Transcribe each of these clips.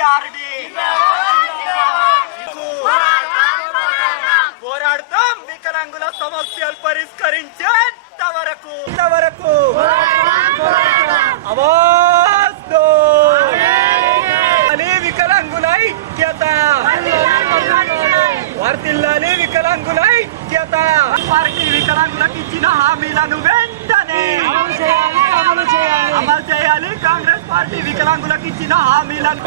NPRD పోరాడతాం వికలాంగుల సమస్యలు పరిష్కరించేంత వరకు. దో వర్ధిల్లాలి వికలాంగుల ఐక్యత. వర్తిల్లాలి వికలాంగుల ఐక్యత. పార్టీ వికలాంగులకు ఇచ్చిన హామీలను వెంటనే అమలు చేయాలి. కాంగ్రెస్ పార్టీ వికలాంగులకు ఇచ్చిన హామీలను.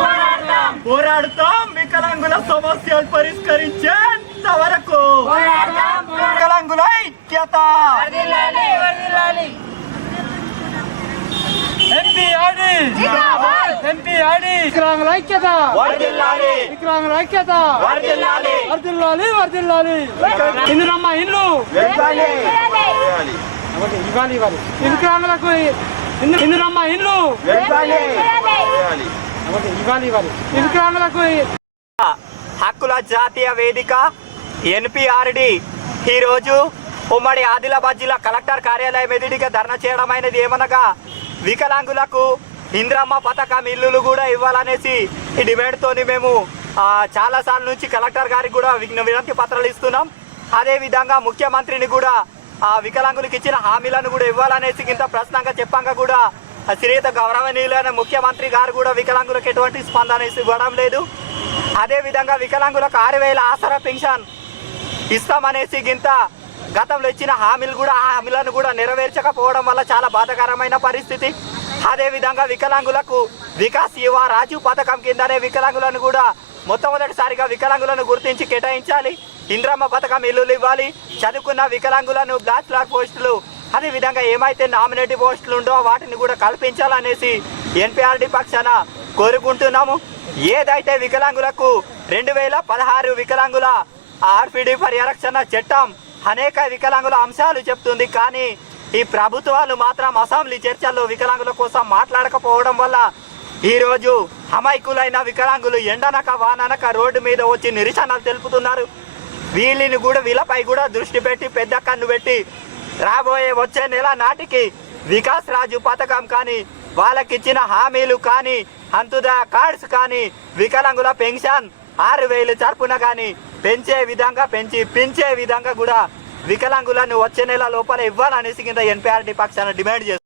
పోరాడుతాం. వికలాంగుల సమస్యలు పరిష్కరించేంత వరకు వికలాంగుల ఐక్యత. ఎంపీ ఆడి ఎంపీ ఆడి వికలాంగుల ఐక్యత. వర్ధిల్లాలి. వికలాంగుల ఐక్యత. వర్దిల్లాలి వర్దిల్లాలి ఇందురమ్మ ఇల్లు. ఇవ్వాలి ఇవ్వాలి. వికలాంగులకు ఇందు- ఇందురమ్మ ఇల్లు. ఇవ్వాలి ఇవ్వాలి వికలాంగులకు హక్కుల జాతీయ వేదిక ఎన్పిఆర్డి. ఈరోజు ఉమ్మడి ఆదిలాబాద్ జిల్లా కలెక్టర్ కార్యాలయం ఎదుటిగా ధర్నా చేయడం అనేది ఏమనగా వికలాంగులకు ఇంద్రమ్మ పథకం ఇల్లులు కూడా ఇవ్వాలనేసి ఈ డిమాండ్తోని మేము చాలాసార్లు చాలా సార్లు నుంచి కలెక్టర్ గారికి కూడా విజ్ఞ- వినతి పత్రాలు ఇస్తున్నాం. అదే విధంగా ముఖ్యమంత్రిని కూడా వికలాంగులకు ఇచ్చిన హామీలను కూడా ఇవ్వాలనేసి ఇంత ప్రశ్నంగా చెప్పంగా కూడా శ్రీయుత గౌరవనీయులైన ముఖ్యమంత్రి గారు కూడా వికలాంగులకు ఎటువంటి స్పందన ఇవ్వడం లేదు. అదేవిధంగా వికలాంగులకు ఆరు వేల ఆసరా పెన్షన్ ఇస్తామనేసి గింత గతంలో ఇచ్చిన హామీలు కూడా ఆ హామీలను కూడా నెరవేర్చకపోవడం వల్ల చాలా బాధకరమైన పరిస్థితి. అదేవిధంగా వికలాంగులకు వికాస్ యువ రాజు పథకం కిందనే వికలాంగులను కూడా మొట్టమొదటిసారిగా వికలాంగులను గుర్తించి కేటాయించాలి. ఇంద్రమ్మ పథకం ఇల్లులు ఇవ్వాలి. చదువుకున్న వికలాంగులను బ్యాచులర్ పోస్టులు అదే విధంగా ఏమైతే నామినేటివ్ పోస్టులు ఉందో వాటిని కూడా కల్పించాలనేసి ఎన్పిఆర్డి పక్షాన కోరుకుంటున్నాము. ఏదైతే వికలాంగులకు రెండు వేల పదహారు వికలాంగుల ఆర్పిడి పరిరక్షణ చట్టం అనేక వికలాంగుల అంశాలు చెప్తుంది. కానీ ఈ ప్రభుత్వాలు మాత్రం అసెంబ్లీ చర్చల్లో వికలాంగుల కోసం మాట్లాడకపోవడం వల్ల ఈరోజు అమాయకులైన వికలాంగులు ఎండనక వాననక రోడ్డు మీద వచ్చి నిరసనలు తెలుపుతున్నారు. వీళ్ళని కూడా వీళ్ళపై కూడా దృష్టి పెట్టి పెద్ద కన్ను పెట్టి రాబోయే వచ్చే నెల నాటికి వికాస్ రాజు పథకం కానీ వాళ్ళకిచ్చిన హామీలు కానీ అంతుద కార్డ్స్ కానీ వికలాంగుల పెన్షన్ ఆరు వేలు చర్పున కానీ పెంచే విధంగా పెంచి పెంచే విధంగా కూడా వికలాంగులను వచ్చే నెల లోపల ఇవ్వాలనేసి కింద ఎన్పిఆర్డి పక్షాన డిమాండ్ చేస్తారు